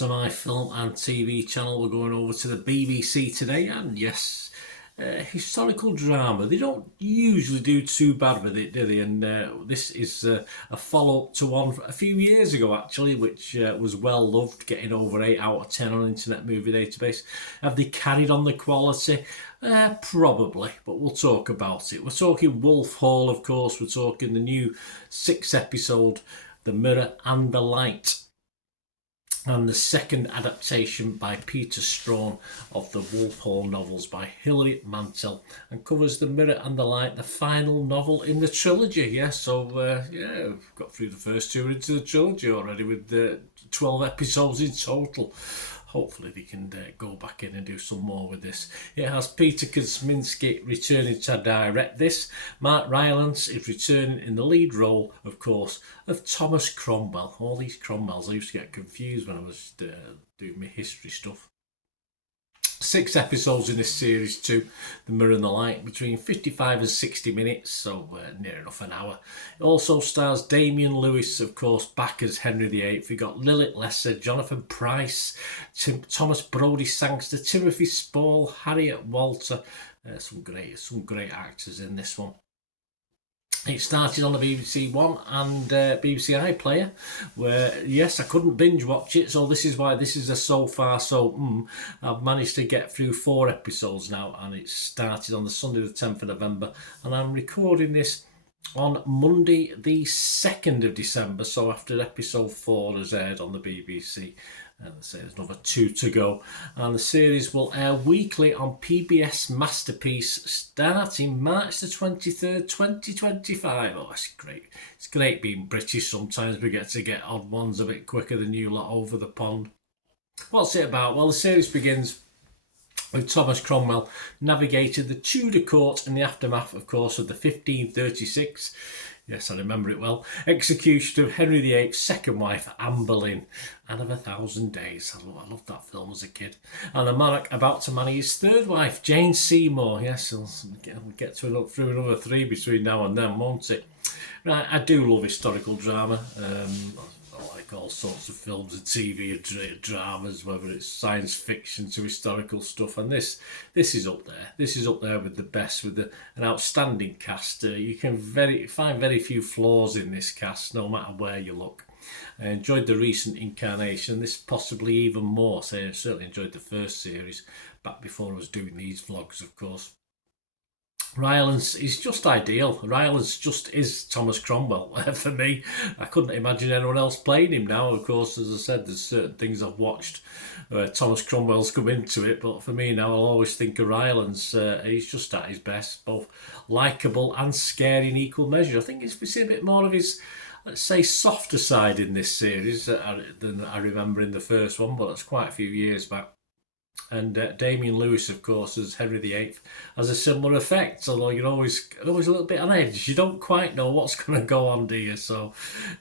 to my film and TV channel. We're going over to the BBC today, and yes, historical drama. They don't usually do too bad with it, do they? And this is a follow-up to one a few years ago, actually, which was well loved, getting over 8 out of 10 on Internet Movie Database. Have they carried on the quality? Probably, but we'll talk about it. We're talking Wolf Hall, of course. We're talking the new 6-episode The Mirror and the Light, and the second adaptation by Peter Strawn of the Wolf Hall novels by Hilary Mantel, and covers The Mirror and the Light, the final novel in the trilogy. We've got through the first two into the trilogy already, with 12 episodes in total. Hopefully they can go back in and do some more with this. It has Peter Kosminski returning to direct this. Mark Rylance is returning in the lead role, of course, of Thomas Cromwell. All these Cromwells, I used to get confused when I was doing my history stuff. 6 episodes in this series too, The Mirror and the Light, between 55 and 60 minutes, so near enough an hour. It also stars Damian Lewis, of course, back as Henry VIII. We got Lilith Lesser, Jonathan Pryce, Thomas Brodie Sangster, Timothy Spall, Harriet Walter. Some great actors in this one. It started on the BBC One and BBC iPlayer, where, yes, I couldn't binge watch it, so this is why this is a so far so. I've managed to get through 4 episodes now, and it started on the Sunday the 10th of November, and I'm recording this on Monday the 2nd of December, so after episode 4 has aired on the BBC. Let's say there's another 2 to go, and the series will air weekly on PBS Masterpiece starting March the 23rd, 2025. Oh, that's great. It's great being British. Sometimes we get to get odd ones a bit quicker than you lot over the pond. What's it about? Well, the series begins with Thomas Cromwell navigated the Tudor court in the aftermath, of course, of the 1536, yes, I remember it well, execution of Henry VIII's second wife, Anne Boleyn, and of 1,000 Days. I loved that film as a kid. And the monarch about to marry his third wife, Jane Seymour. Yes, we'll get to look through another 3 between now and then, won't it? Right, I do love historical drama. I like all sorts of films and TV and dramas, whether it's science fiction to historical stuff, and this is up there. This is up there with the best, with an outstanding cast. You can find very few flaws in this cast, no matter where you look. I enjoyed the recent incarnation, this possibly even more. So I certainly enjoyed the first series back before I was doing these vlogs, of course. Rylance is just ideal. Rylance just is Thomas Cromwell for me. I couldn't imagine anyone else playing him now. Of course, as I said, there's certain things I've watched where Thomas Cromwell's come into it, but for me now, I'll always think of Rylance. He's just at his best, both likeable and scary in equal measure. I think we see a bit more of his, let's say, softer side in this series than I remember in the first one, but that's quite a few years back. And Damian Lewis, of course, as Henry VIII, has a similar effect, although you're always a little bit on edge. You don't quite know what's going to go on, do you? So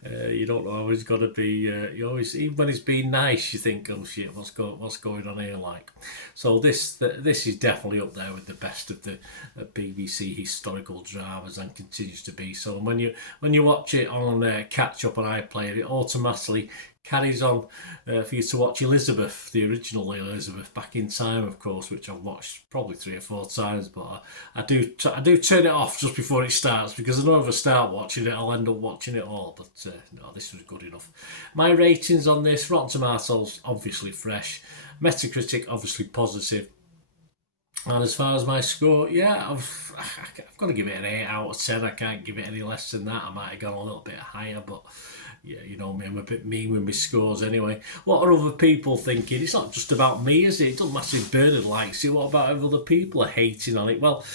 you don't know how he's got to be. You always, even when he's being nice, you think, oh shit, what's going on here like? So this is definitely up there with the best of the BBC historical dramas, and continues to be so. And when you watch it on catch up on iPlayer, it automatically carries on for you to watch Elizabeth, the original Elizabeth, back in time, of course, which I've watched probably 3 or 4 times, but I do turn it off just before it starts, because I know if I start watching it, I'll end up watching it all. But no, this was good enough. My ratings on this: Rotten Tomatoes, obviously fresh; Metacritic, obviously positive. And as far as my score, yeah, I've got to give it an 8 out of 10. I can't give it any less than that. I might have gone a little bit higher, but yeah, you know me, I'm a bit mean with my scores anyway. What are other people thinking? It's not just about me, is it? It doesn't matter if Bernard likes it. What about if other people are hating on it? Well,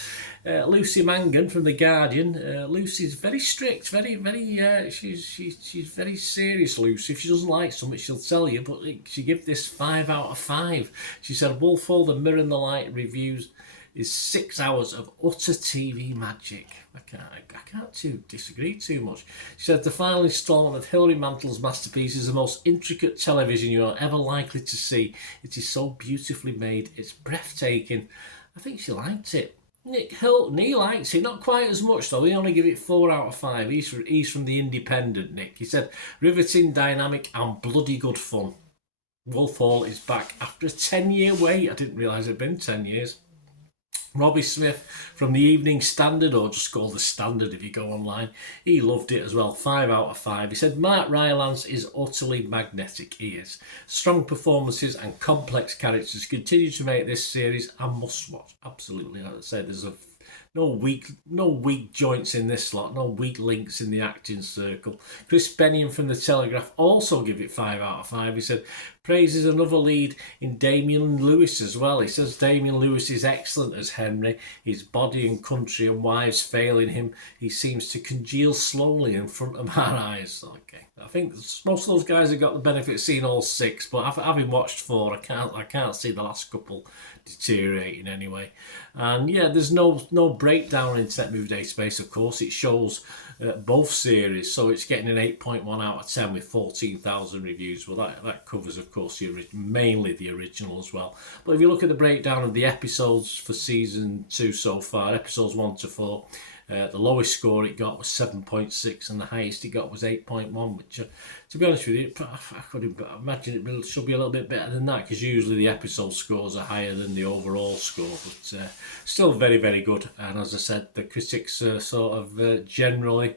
Lucy Mangan from The Guardian. Lucy's very strict, very, she's very serious, Lucy. If she doesn't like something, she'll tell you, but she gives this 5 out of 5. She said Wolf Hall, The Mirror and the Light reviews is 6 hours of utter TV magic. I can't disagree too much. She said the final instalment of Hilary Mantel's masterpiece is the most intricate television you are ever likely to see. It is so beautifully made. It's breathtaking. I think she liked it. Nick Hilton, he likes it, not quite as much though. He only give it 4 out of 5. He's from The Independent, Nick. He said riveting, dynamic and bloody good fun. Wolf Hall is back after a 10-year wait. I didn't realise it had been 10 years. Robbie Smith from the Evening Standard, or just called the Standard if you go online, he loved it as well. 5 out of 5. He said Mark Rylance is utterly magnetic. He is. Strong performances and complex characters continue to make this series a must-watch. Absolutely, like I said, there's no weak joints in this slot, no weak links in the acting circle. Chris Bennion from The Telegraph also give it 5 out of 5. He said praises another lead in Damian Lewis as well. He says Damian Lewis is excellent as Henry. His body and country and wives failing him, he seems to congeal slowly in front of our eyes. Okay, I think most of those guys have got the benefit of seeing all 6, but having watched 4, I can't see the last couple deteriorating anyway. And yeah, there's no breakdown in Internet Movie Database, of course. It shows both series, so it's getting an 8.1 out of 10 with 14,000 reviews. Well, that covers, of course, mainly the original as well. But if you look at the breakdown of the episodes for season 2 so far, episodes 1 to 4, the lowest score it got was 7.6 and the highest it got was 8.1, which, to be honest with you, I could imagine it should be a little bit better than that, because usually the episode scores are higher than the overall score, but still very, very good. And as I said, the critics are sort of generally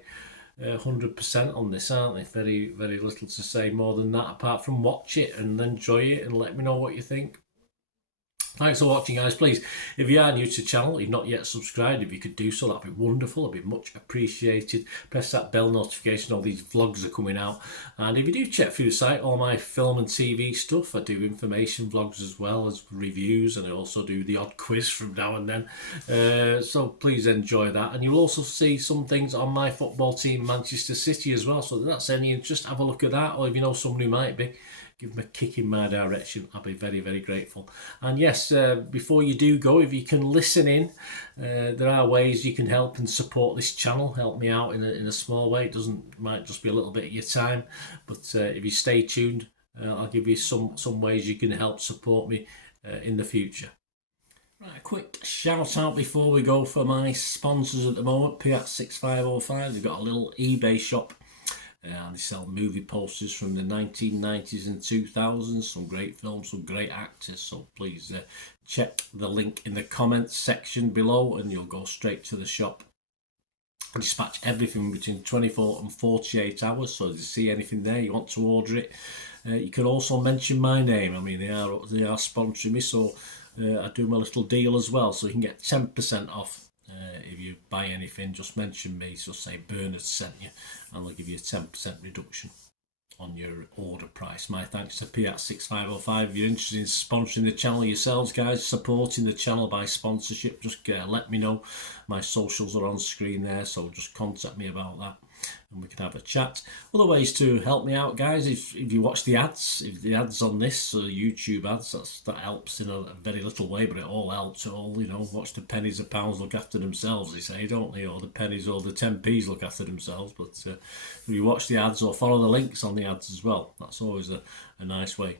100% on this, aren't they? Very, very little to say more than that, apart from watch it and enjoy it and let me know what you think. Thanks for watching, guys. Please, if you are new to the channel, you've not yet subscribed, if you could do so, that'd be wonderful. It'd be much appreciated. Press that bell notification. All these vlogs are coming out. And if you do check through the site, all my film and TV stuff, I do information vlogs as well as reviews, and I also do the odd quiz from now and then. So please enjoy that. And you'll also see some things on my football team, Manchester City, as well. So if that's any interest, have a look at that. Or if you know someone who might be, give them a kick in my direction. I'll be very, very grateful. And yes, before you do go, if you can listen in, there are ways you can help and support this channel. Help me out in a small way. Might just be a little bit of your time, but if you stay tuned, I'll give you some ways you can help support me in the future. Right, a quick shout out before we go for my sponsors at the moment. Piat6505. They've got a little eBay shop. And they sell movie posters from the 1990s and 2000s, some great films, some great actors. So please check the link in the comments section below and you'll go straight to the shop. I dispatch everything between 24 and 48 hours, so if you see anything there, you want to order it, you can also mention my name. I mean, they are sponsoring me, so I do my little deal as well, so you can get 10% off. If you buy anything, just mention me, so say Bernard sent you, and they'll give you a 10% reduction on your order price. My thanks to Piat6505. If you're interested in sponsoring the channel yourselves, guys, supporting the channel by sponsorship, just let me know. My socials are on screen there, so just contact me about that and we can have a chat. Other ways to help me out, guys, if you watch the ads, if the ads on this YouTube ads, that helps in a very little way, but it all helps. It all, watch the pennies and pounds look after themselves, they say, don't they? Or the pennies or the 10p's look after themselves. But if you watch the ads or follow the links on the ads as well, that's always a nice way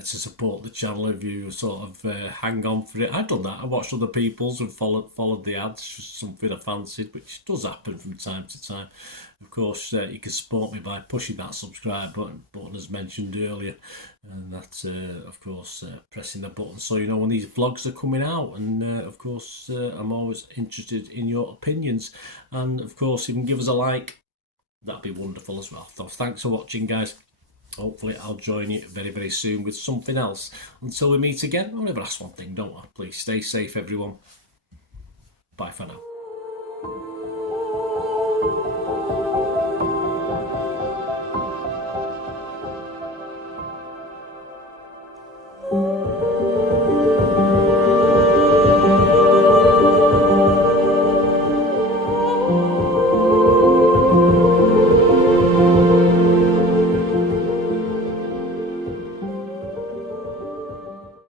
to support the channel. If you sort of hang on for it, I've done that. I watched other people's and followed the ads, just something I fancied, which does happen from time to time. Of course, you can support me by pushing that subscribe button as mentioned earlier, and that's of course pressing the button so you know when these vlogs are coming out. And of course, I'm always interested in your opinions, and of course, if you can give us a like, that'd be wonderful as well. So thanks for watching, guys. Hopefully I'll join you very, very soon with something else. Until we meet again, I'll never ask one thing, don't I? Please stay safe, everyone. Bye for now.